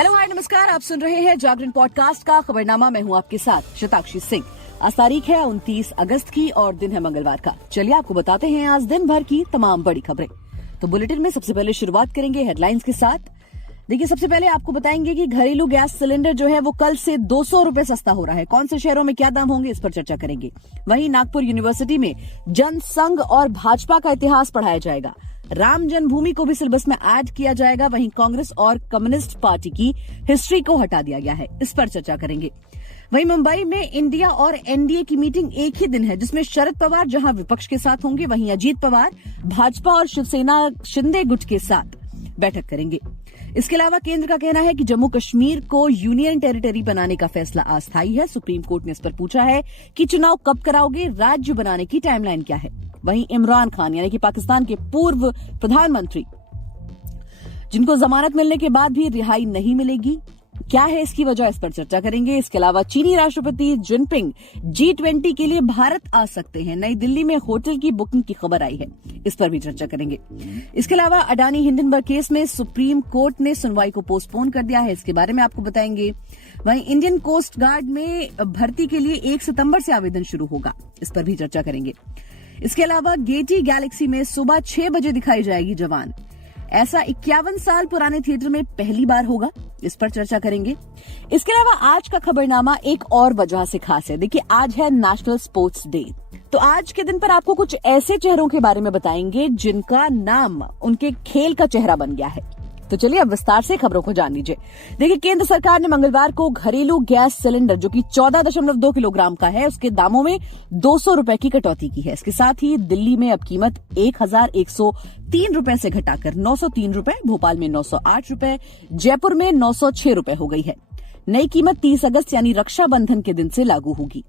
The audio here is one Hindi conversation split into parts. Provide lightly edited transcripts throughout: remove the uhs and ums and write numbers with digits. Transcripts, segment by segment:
हेलो हाय नमस्कार, आप सुन रहे हैं जागरण पॉडकास्ट का खबरनामा। मैं हूं आपके साथ शताक्षी सिंह। आज तारीख है 29 अगस्त की और दिन है मंगलवार का। चलिए आपको बताते हैं आज दिन भर की तमाम बड़ी खबरें। तो बुलेटिन में सबसे पहले शुरुआत करेंगे हेडलाइंस के साथ। देखिए, सबसे पहले आपको बताएंगे कि घरेलू गैस सिलेंडर जो है वो कल से 200 रुपए सस्ता हो रहा है। कौन से शहरों में क्या दाम होंगे, इस पर चर्चा करेंगे। वहीं नागपुर यूनिवर्सिटी में जनसंघ और भाजपा का इतिहास पढ़ाया जाएगा। राम जन्मभूमि को भी सिलेबस में ऐड किया जाएगा। वहीं कांग्रेस और कम्युनिस्ट पार्टी की हिस्ट्री को हटा दिया गया है, इस पर चर्चा करेंगे। वहीं मुंबई में इंडिया और एनडीए की मीटिंग एक ही दिन है, जिसमें शरद पवार जहां विपक्ष के साथ होंगे, वहीं अजीत पवार भाजपा और शिवसेना शिंदे गुट के साथ बैठक करेंगे। इसके अलावा केंद्र का कहना है कि जम्मू कश्मीर को यूनियन टेरिटरी बनाने का फैसला अस्थायी है। सुप्रीम कोर्ट ने इस पर पूछा है कि चुनाव कब कराओगे, राज्य बनाने की टाइमलाइन क्या है। वहीं इमरान खान यानी कि पाकिस्तान के पूर्व प्रधानमंत्री, जिनको जमानत मिलने के बाद भी रिहाई नहीं मिलेगी, क्या है इसकी वजह, इस पर चर्चा करेंगे। इसके अलावा चीनी राष्ट्रपति जिनपिंग G20 के लिए भारत आ सकते हैं। नई दिल्ली में होटल की बुकिंग की खबर आई है, इस पर भी चर्चा करेंगे। इसके अलावा अडानी हिंडनबर्ग केस में सुप्रीम कोर्ट ने सुनवाई को पोस्टपोन कर दिया है, इसके बारे में आपको बताएंगे। वहीं इंडियन कोस्ट गार्ड में भर्ती के लिए 1 सितंबर से आवेदन शुरू होगा, इस पर भी चर्चा करेंगे। इसके अलावा गेटी गैलेक्सी में सुबह 6 बजे दिखाई जाएगी जवान। ऐसा 51 साल पुराने थिएटर में पहली बार होगा, इस पर चर्चा करेंगे। इसके अलावा आज का खबरनामा एक और वजह से खास है। देखिए, आज है नेशनल स्पोर्ट्स डे। तो आज के दिन पर आपको कुछ ऐसे चेहरों के बारे में बताएंगे जिनका नाम उनके खेल का चेहरा बन गया है। तो चलिए अब विस्तार से खबरों को जान लीजिए। देखिए, केंद्र सरकार ने मंगलवार को घरेलू गैस सिलेंडर जो कि 14.2 किलोग्राम का है, उसके दामों में 200 रुपए की कटौती की है। इसके साथ ही दिल्ली में अब कीमत 1103 रुपए से घटाकर 903 रुपए, भोपाल में 908 रुपए, जयपुर में 906 रुपए हो गई है। नई कीमत 30 अगस्त यानी रक्षाबंधन के दिन से लागू होगी।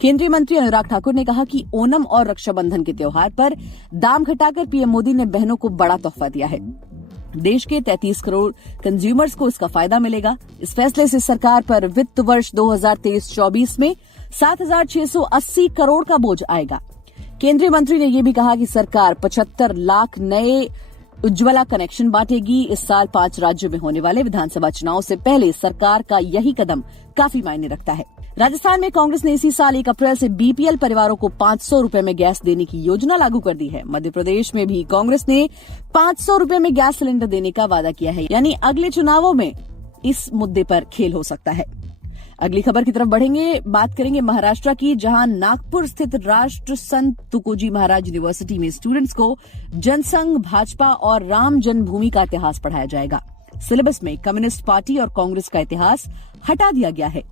केंद्रीय मंत्री अनुराग ठाकुर ने कहा कि ओणम और रक्षाबंधन के त्योहार पर दाम घटाकर पीएम मोदी ने बहनों को बड़ा तोहफा दिया है। देश के 33 करोड़ कंज्यूमर्स को इसका फायदा मिलेगा। इस फैसले से सरकार पर वित्त वर्ष 2023-24 में 7,680 करोड़ का बोझ आएगा। केंद्रीय मंत्री ने यह भी कहा कि सरकार 75 लाख नए उज्ज्वला कनेक्शन बांटेगी। इस साल 5 राज्यों में होने वाले विधानसभा चुनाव से पहले सरकार का यही कदम काफी मायने रखता है। राजस्थान में कांग्रेस ने इसी साल 1 अप्रैल से बीपीएल परिवारों को 500 रुपए में गैस देने की योजना लागू कर दी है। मध्य प्रदेश में भी कांग्रेस ने 500 रुपए में गैस सिलेंडर देने का वादा किया है, यानी अगले चुनावों में इस मुद्दे पर खेल हो सकता है। अगली खबर की तरफ बढ़ेंगे, बात करेंगे महाराष्ट्र की, जहां नागपुर स्थित राष्ट्र संत तुकोजी महाराज यूनिवर्सिटी में स्टूडेंट्स को जनसंघ, भाजपा और राम जन्मभूमि का इतिहास पढ़ाया जाएगा। सिलेबस में कम्युनिस्ट पार्टी और कांग्रेस का इतिहास हटा दिया गया है।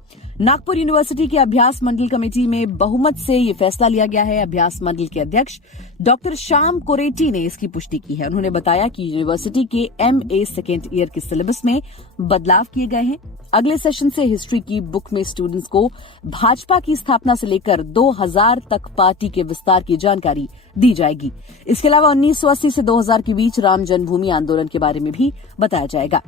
नागपुर यूनिवर्सिटी के अभ्यास मंडल कमेटी में बहुमत से ये फैसला लिया गया है। अभ्यास मंडल के अध्यक्ष डॉक्टर श्याम कोरेटी ने इसकी पुष्टि की है। उन्होंने बताया कि यूनिवर्सिटी के MA सेकेंड ईयर के सिलेबस में बदलाव किए गए हैं। अगले सेशन से हिस्ट्री की बुक में स्टूडेंट्स को भाजपा की स्थापना से लेकर 2000 तक पार्टी के विस्तार की जानकारी दी जाएगी। इसके अलावा 1980 से 2000 के बीच राम जन्मभूमि आंदोलन के बारे में भी बताया जाएगा।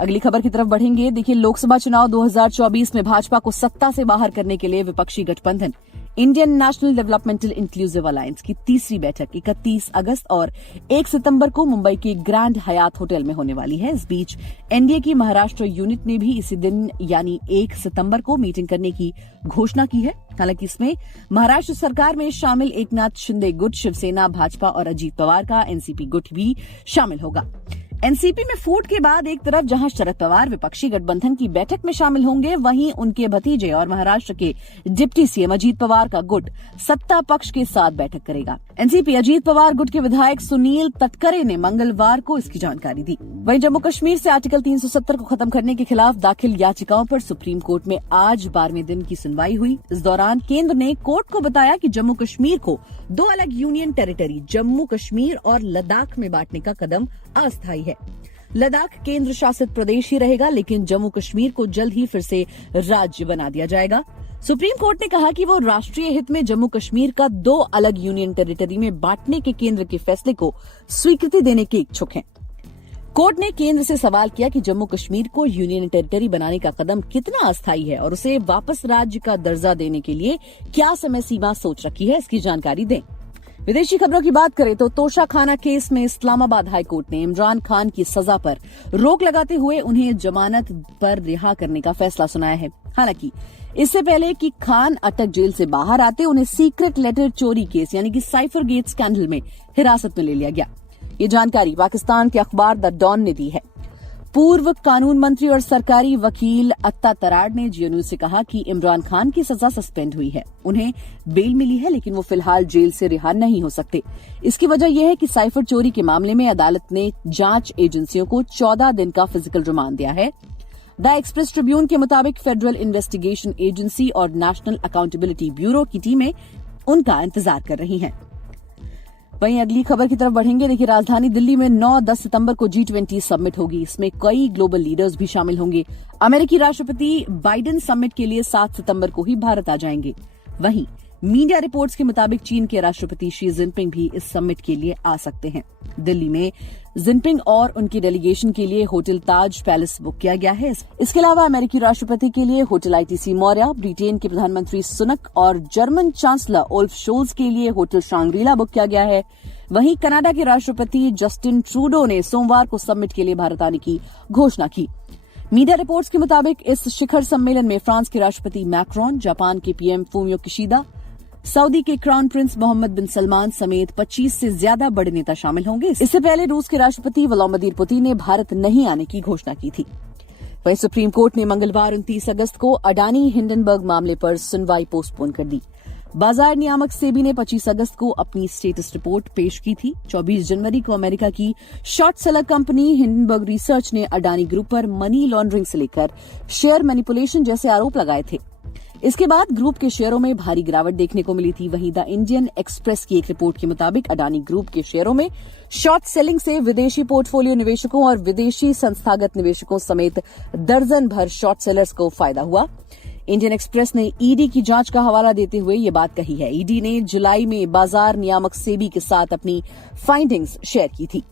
अगली खबर की तरफ बढ़ेंगे। देखिए, लोकसभा चुनाव 2024 में भाजपा को सत्ता से बाहर करने के लिए विपक्षी गठबंधन Indian national developmental inclusive alliance की तीसरी बैठक 31 अगस्त और 1 सितंबर को मुंबई के ग्रैंड हयात होटल में होने वाली है। इस बीच एनडीए की महाराष्ट्र यूनिट ने भी इसी दिन यानी 1 सितंबर को मीटिंग करने की घोषणा की है। हालांकि इसमें महाराष्ट्र सरकार में शामिल एकनाथ शिंदे गुट, शिवसेना, भाजपा और अजीत पवार का एनसीपी गुट भी शामिल होगा। एनसीपी में फूट के बाद एक तरफ जहां शरद पवार विपक्षी गठबंधन की बैठक में शामिल होंगे, वहीं उनके भतीजे और महाराष्ट्र के डिप्टी सीएम अजीत पवार का गुट सत्ता पक्ष के साथ बैठक करेगा। एनसीपी अजीत पवार गुट के विधायक सुनील तटकरे ने मंगलवार को इसकी जानकारी दी। वहीं जम्मू कश्मीर से आर्टिकल 370 को खत्म करने के खिलाफ दाखिल याचिकाओं पर सुप्रीम कोर्ट में आज 12वें दिन की सुनवाई हुई। इस दौरान केंद्र ने कोर्ट को बताया कि जम्मू कश्मीर को 2 अलग यूनियन टेरिटरी जम्मू कश्मीर और लद्दाख में बांटने का कदम अस्थायी है। लद्दाख केंद्र शासित प्रदेश ही रहेगा, लेकिन जम्मू कश्मीर को जल्द ही फिर से राज्य बना दिया जाएगा। सुप्रीम कोर्ट ने कहा कि वो राष्ट्रीय हित में जम्मू कश्मीर का 2 अलग यूनियन टेरिटरी में बांटने के केंद्र के फैसले को स्वीकृति देने के इच्छुक हैं। कोर्ट ने केंद्र से सवाल किया कि जम्मू कश्मीर को यूनियन टेरिटरी बनाने का कदम कितना अस्थायी है और उसे वापस राज्य का दर्जा देने के लिए क्या समय सीमा सोच रखी है, इसकी जानकारी दें। विदेशी खबरों की बात करें तो तोशाखाना केस में इस्लामाबाद हाईकोर्ट ने इमरान खान की सजा पर रोक लगाते हुए उन्हें जमानत पर रिहा करने का फैसला सुनाया है। हालांकि इससे पहले कि खान अटक जेल से बाहर आते उन्हें सीक्रेट लेटर चोरी केस यानी कि साइफर गेट स्कैंडल में हिरासत में ले लिया गया। ये जानकारी पाकिस्तान के अखबार द डॉन ने दी है। पूर्व कानून मंत्री और सरकारी वकील अत्ता तराड़ ने जियो न्यूज से कहा कि इमरान खान की सजा सस्पेंड हुई है, उन्हें बेल मिली है, लेकिन वो फिलहाल जेल से रिहा नहीं हो सकते। इसकी वजह यह है कि साइफर चोरी के मामले में अदालत ने जांच एजेंसियों को 14 दिन का फिजिकल रिमांड दिया है। द एक्सप्रेस ट्रिब्यून के मुताबिक फेडरल इन्वेस्टिगेशन एजेंसी और नेशनल अकाउंटेबिलिटी ब्यूरो की टीमें उनका इंतजार कर रही हैं। वहीं अगली खबर की तरफ बढ़ेंगे। देखिए, राजधानी दिल्ली में 9-10 सितंबर को G20 समिट होगी। इसमें कई ग्लोबल लीडर्स भी शामिल होंगे। अमेरिकी राष्ट्रपति बाइडेन समिट के लिए 7 सितंबर को ही भारत आ जाएंगे। वहीं मीडिया रिपोर्ट्स के मुताबिक चीन के राष्ट्रपति शी जिनपिंग भी इस समिट के लिए आ सकते हैं। दिल्ली में जिनपिंग और उनकी डेलीगेशन के लिए होटल ताज पैलेस बुक किया गया है। इसके अलावा अमेरिकी राष्ट्रपति के लिए होटल ITC मौर्या, ब्रिटेन के प्रधानमंत्री सुनक और जर्मन चांसलर ओल्फ शोल्स के लिए होटल शांग्रीला बुक किया गया है। वहीं कनाडा के राष्ट्रपति जस्टिन ट्रूडो ने सोमवार को समिट के लिए भारत आने की घोषणा की। मीडिया रिपोर्ट्स के मुताबिक इस शिखर सम्मेलन में फ्रांस के राष्ट्रपति मैक्रोन, जापान के PM फूमियो किशिदा, सऊदी के क्राउन प्रिंस मोहम्मद बिन सलमान समेत 25 से ज्यादा बड़े नेता शामिल होंगे। इससे पहले रूस के राष्ट्रपति व्लादिमीर पुतिन ने भारत नहीं आने की घोषणा की थी। वहीं सुप्रीम कोर्ट ने मंगलवार 29 अगस्त को अडानी हिंडनबर्ग मामले पर सुनवाई पोस्टपोन कर दी। बाजार नियामक सेबी ने 25 अगस्त को अपनी स्टेटस रिपोर्ट पेश की थी। 24 जनवरी को अमेरिका की short seller company Hindenburg research ने अडानी ग्रुप पर मनी लॉन्ड्रिंग से लेकर शेयर मैनिपुलेशन जैसे आरोप लगाए थे। इसके बाद ग्रुप के शेयरों में भारी गिरावट देखने को मिली थी। वहीं द इंडियन एक्सप्रेस की एक रिपोर्ट के मुताबिक अडानी ग्रुप के शेयरों में शॉर्ट सेलिंग से विदेशी पोर्टफोलियो निवेशकों और विदेशी संस्थागत निवेशकों समेत दर्जन भर शॉर्ट सेलर्स को फायदा हुआ। इंडियन एक्सप्रेस ने ईडी की जांच का हवाला देते हुए ये बात कही है। ईडी ने जुलाई में बाजार नियामक सेबी के साथ अपनी फाइंडिंग्स शेयर की थी।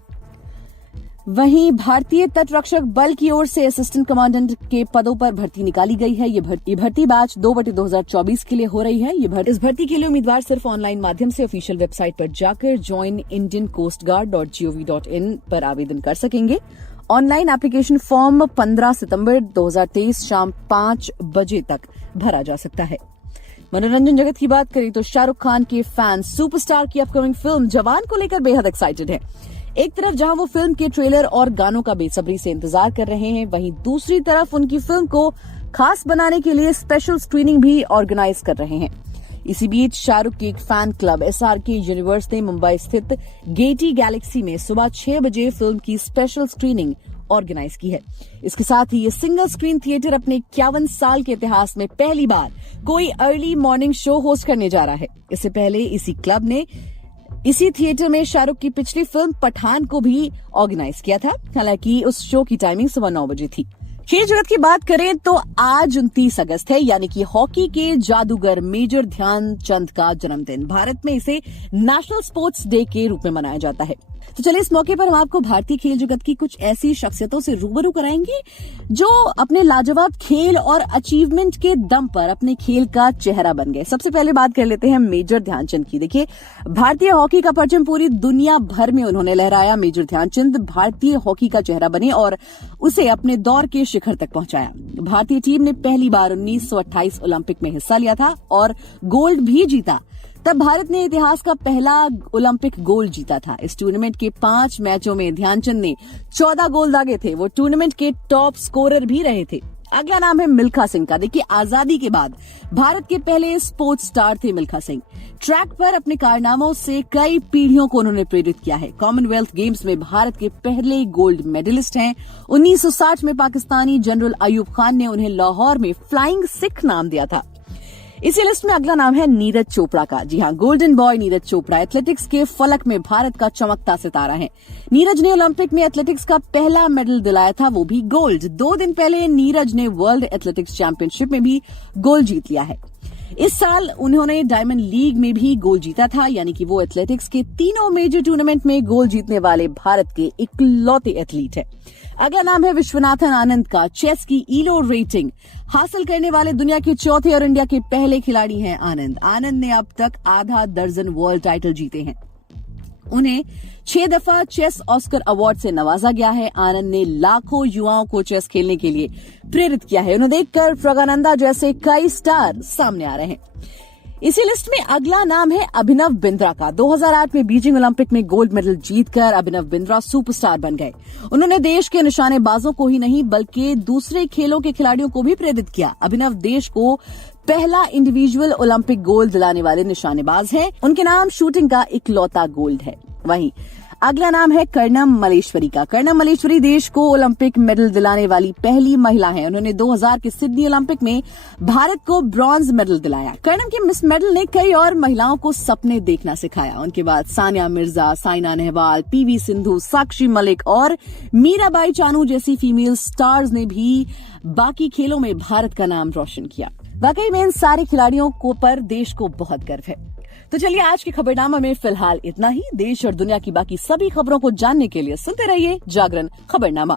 वहीं भारतीय तटरक्षक बल की ओर से असिस्टेंट कमांडेंट के पदों पर भर्ती निकाली गई है। ये भर्ती बैच 2/2024 के लिए हो रही है। इस भर्ती के लिए उम्मीदवार सिर्फ ऑनलाइन माध्यम से ऑफिशियल वेबसाइट पर जाकर joinindiancoastguard.gov.in पर आवेदन कर सकेंगे। ऑनलाइन एप्लीकेशन फॉर्म 15 सितंबर 2023 शाम 5 बजे तक भरा जा सकता है। मनोरंजन जगत की बात करें तो शाहरुख खान के फैंस सुपरस्टार की अपकमिंग फिल्म जवान को लेकर बेहद एक्साइटेड है। एक तरफ जहां वो फिल्म के ट्रेलर और गानों का बेसब्री से इंतजार कर रहे हैं, वहीं दूसरी तरफ उनकी फिल्म को खास बनाने के लिए स्पेशल स्क्रीनिंग भी ऑर्गेनाइज कर रहे हैं। इसी बीच शाहरुख के एक फैन क्लब SRK यूनिवर्स ने मुंबई स्थित गेटी गैलेक्सी में सुबह 6 बजे फिल्म की स्पेशल स्क्रीनिंग ऑर्गेनाइज की है। इसके साथ ही ये सिंगल स्क्रीन थिएटर अपने 51 साल के इतिहास में पहली बार कोई अर्ली मॉर्निंग शो होस्ट करने जा रहा है। इससे पहले इसी क्लब ने इसी थिएटर में शाहरुख की पिछली फिल्म पठान को भी ऑर्गेनाइज किया था। हालांकि उस शो की टाइमिंग सुबह 9 बजे थी। खेल जगत की बात करें तो आज 29 अगस्त है, यानी कि हॉकी के जादूगर मेजर ध्यानचंद का जन्मदिन। भारत में इसे नेशनल स्पोर्ट्स डे के रूप में मनाया जाता है। तो चलिए इस मौके पर हम आपको भारतीय खेल जगत की कुछ ऐसी शख्सियतों से रूबरू कराएंगे जो अपने लाजवाब खेल और अचीवमेंट के दम पर अपने खेल का चेहरा बन गए। सबसे पहले बात कर लेते हैं मेजर ध्यानचंद की। देखिए, भारतीय हॉकी का परचम पूरी दुनिया भर में उन्होंने लहराया। मेजर ध्यानचंद भारतीय हॉकी का चेहरा बने और उसे अपने दौर के शिखर तक पहुंचाया। भारतीय टीम ने पहली बार 1928 ओलंपिक में हिस्सा लिया था और गोल्ड भी जीता। तब भारत ने इतिहास का पहला ओलंपिक गोल्ड जीता था। इस टूर्नामेंट के 5 मैचों में ध्यानचंद ने 14 गोल दागे थे। वो टूर्नामेंट के टॉप स्कोरर भी रहे थे। अगला नाम है मिल्खा सिंह का। देखिए, आजादी के बाद भारत के पहले स्पोर्ट्स स्टार थे मिल्खा सिंह। ट्रैक पर अपने कारनामों से कई पीढ़ियों को उन्होंने प्रेरित किया है। कॉमनवेल्थ गेम्स में भारत के पहले गोल्ड मेडलिस्ट हैं। 1960 में पाकिस्तानी जनरल अयूब खान ने उन्हें लाहौर में फ्लाइंग सिख नाम दिया था। इसी लिस्ट में अगला नाम है नीरज चोपड़ा का। जी हां, golden boy Neeraj Chopra athletics के फलक में भारत का चमकता सितारा है। नीरज ने ओलंपिक में एथलेटिक्स का पहला मेडल दिलाया था, वो भी गोल्ड। 2 दिन पहले नीरज ने वर्ल्ड एथलेटिक्स चैंपियनशिप में भी गोल्ड जीत लिया है। इस साल उन्होंने डायमंड लीग में भी गोल्ड जीता था, यानी कि वो एथलेटिक्स के तीनों मेजर टूर्नामेंट में गोल्ड जीतने वाले भारत के इकलौते एथलीट है। अगला नाम है विश्वनाथन आनंद का। चेस की ईलो रेटिंग हासिल करने वाले दुनिया के चौथे और इंडिया के पहले खिलाड़ी हैं आनंद। आनंद ने अब तक आधा दर्जन वर्ल्ड टाइटल जीते हैं। उन्हें 6 दफा चेस ऑस्कर अवार्ड से नवाजा गया है। आनंद ने लाखों युवाओं को चेस खेलने के लिए प्रेरित किया है। उन्हें देखकर प्रज्ञानंदा जैसे कई स्टार सामने आ रहे हैं। इसी लिस्ट में अगला नाम है अभिनव बिंद्रा का। 2008 में बीजिंग ओलंपिक में गोल्ड मेडल जीतकर अभिनव बिंद्रा सुपरस्टार बन गए। उन्होंने देश के निशानेबाजों को ही नहीं बल्कि दूसरे खेलों के खिलाड़ियों को भी प्रेरित किया। अभिनव देश को पहला इंडिविजुअल ओलंपिक गोल्ड दिलाने वाले निशानेबाज हैं। उनके नाम शूटिंग का इकलौता गोल्ड है। वहीं अगला नाम है कर्णम मलेश्वरी का। कर्णम मलेश्वरी देश को ओलंपिक मेडल दिलाने वाली पहली महिला है। उन्होंने 2000 के सिडनी ओलंपिक में भारत को ब्रॉन्ज मेडल दिलाया। कर्णम की मिस मेडल ने कई और महिलाओं को सपने देखना सिखाया। उनके बाद सानिया मिर्जा, साइना नेहवाल, पीवी सिंधु, साक्षी मलिक और मीराबाई चानू जैसी फीमेल स्टार्स ने भी बाकी खेलों में भारत का नाम रोशन किया। वाकई में इन सारे खिलाड़ियों को पर देश को बहुत गर्व है। तो चलिए आज के खबरनामा में फिलहाल इतना ही। देश और दुनिया की बाकी सभी खबरों को जानने के लिए सुनते रहिए जागरण खबरनामा।